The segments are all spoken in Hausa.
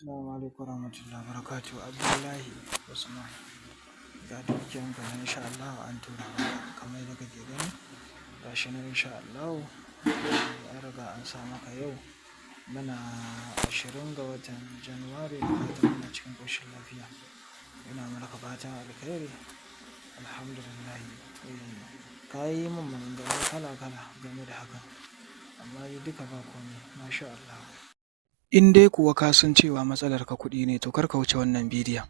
Assalamu alaikum warahmatullahi wabarakatuh. Abdullahi Usman. Ga dukiyanka nan insha Allah an tura maka kamar yadda kake gani. Ga shi nan insha Allah an riga an sa maka yau. Muna 20 ga watan Janairu da fatan muna cikin ƙoshin lafiya. Ina maka fatan alkhairi. Alhamdulillah. Ka yi min maganganu kala-kala game da haka. Amma duka ba komai. Masha Allah. In dai kuwa ka san cewa matsalarka kuɗi ne to kar ka wuce wannan bidiyon.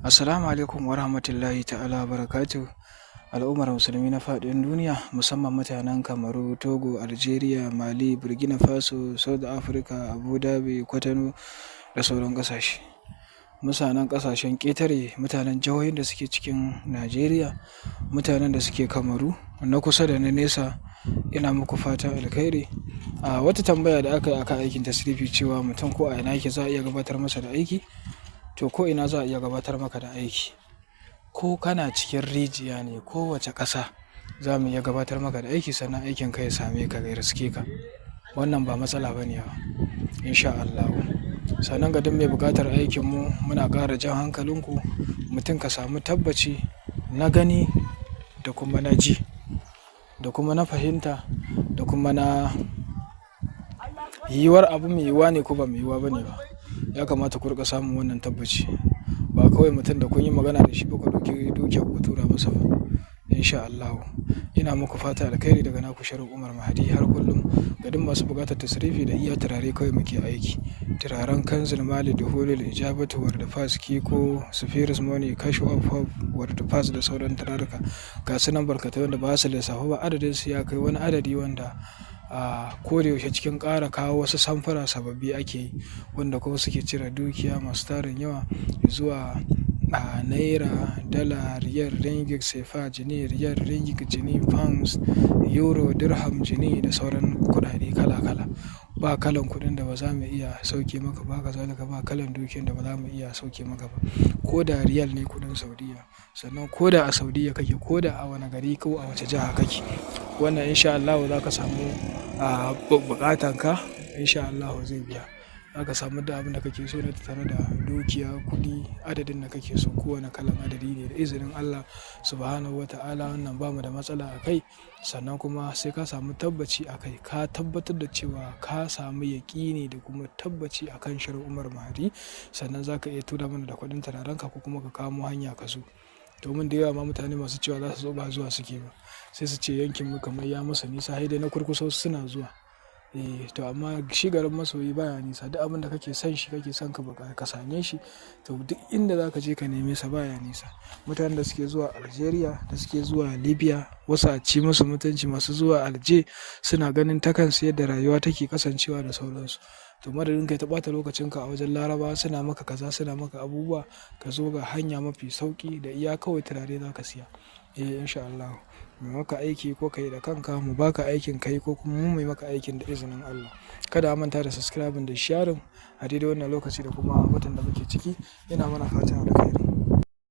Assalamu alaikum wa rahmatullahi ta'ala wa barakatuh. Al'ummar musulmi na faɗin duniya musamman mutanen Kamaru, Togo, Algeria, Mali, Burkina Faso, South Africa, Abu Dhabi, Kwatano da sauran ƙasashe. Mutanen ƙasashen ƙetare, mutanen jihohin da suke cikin Najeriya, mutanen da suke Kamaru, na kusa da na nesa, ina muku fatan alkhairi. A wata tambaya da aka yi akan aikin tasrifi cewa mutum ko a ina yake za a iya gabatar masa da aiki, to ko ina za a iya gabatar maka da aiki. Ko kana cikin rijiya ne kowace ƙasa za mu iya gabatar maka da aiki sannan aikin ka ya same ka ya riske ka. Wannan ba matsala ba ne ba insha Allah. Sannan ga duk mai buƙatar aikin mu muna ƙara jan hankalinku mutum ka samu tabbaci na gani da kuma na ji da kuma na fahimta da kuma na yiwuwar abu mai yiwuwa ne ko ba mai yiwuwa ba ne ba. Ya kamata ku riƙa samun wannan tabbaci. Ba kawai mutum da kun yi magana da shi ba ku ɗauki dukiyar ku tura masa ba. Insha Allah. Ina muku fata alkhairi daga naku Sharif Umar Mahdi har kullum. Ga duk masu buƙatar tasrifi da iya turare kawai muke aiki. Turaren Kanzil Mali da Hulul Ijabatu Ward Pass Kiko Spheres Money Cash of Hope Ward Pass da sauran turaruka. Ga su nan barkatai wanda ba su lissafu ba adadin su ya kai wani adadi wanda a kodayaushe cikin ƙara kawo wasu samfura sababbi ake yi wanda kuma suke cire dukiya masu tarin yawa zuwa a naira, dala, riyal, ringgit, sefa, jini, riyal, ringgit, jini, pounds, euro, dirham, jini da sauran kuɗaɗe kala-kala. Ba kalan kuɗin da ba za mu iya sauke maka ba, kazalika ba kalan dukiyar da ba za mu iya sauke maka ba. Ko da riyal ne kuɗin Saudiya, sannan ko da a Saudiya kake, ko da a wani gari ko a wace jiha kake. Wannan insha Allah za ka samu buƙatanka insha Allah zai biya. Za ka samu da abin da kake so na tare da dukiya, kuɗi, adadin da kake so kowane kalan adadi ne da izinin Allah Subhanahu wa ta'ala. Wannan ba mu da matsala a kai. Sannan kuma sai ka samu tabbaci a kai. Ka tabbatar da cewa ka samu yaƙini da kuma tabbaci a kan Sharif Umar Mahdi. Sannan za ka iya tura mana da kuɗin turarenka ko kuma ka kamo hanya ka zo. Domin da yawa ma mutane masu cewa za su zo ba zuwa suke ba. Sai su ce yankin mu kamar ya musu nisa, sai dai na kurkusa suna zuwa. To amma shi garin masoyi baya nisa. Duk abin da kake son shi kake son ka same shi to duk inda za ka je ka neme sa baya nisa. Mutanen da suke zuwa Algeria, da suke zuwa Libya, wasu a ci musu mutunci, masu zuwa Alje suna ganin ta kansu yadda rayuwa take kasancewa da sauransu. To madadin kai ta ɓata lokacinka a wajen Larabawa suna maka kaza, suna maka abubuwa, ka zo ga hanya mafi sauƙi da iya kawai turare za ka siya. Insha Allah. Mu maka aiki ko ka yi da kanka, mu baka aikin ka yi ko kuma mu mai maka aikin da izinin Allah. Kada a manta da subscribing da sharing a daidai wannan lokaci da kuma watan da muke ciki. Ina mana fatan alkhairi.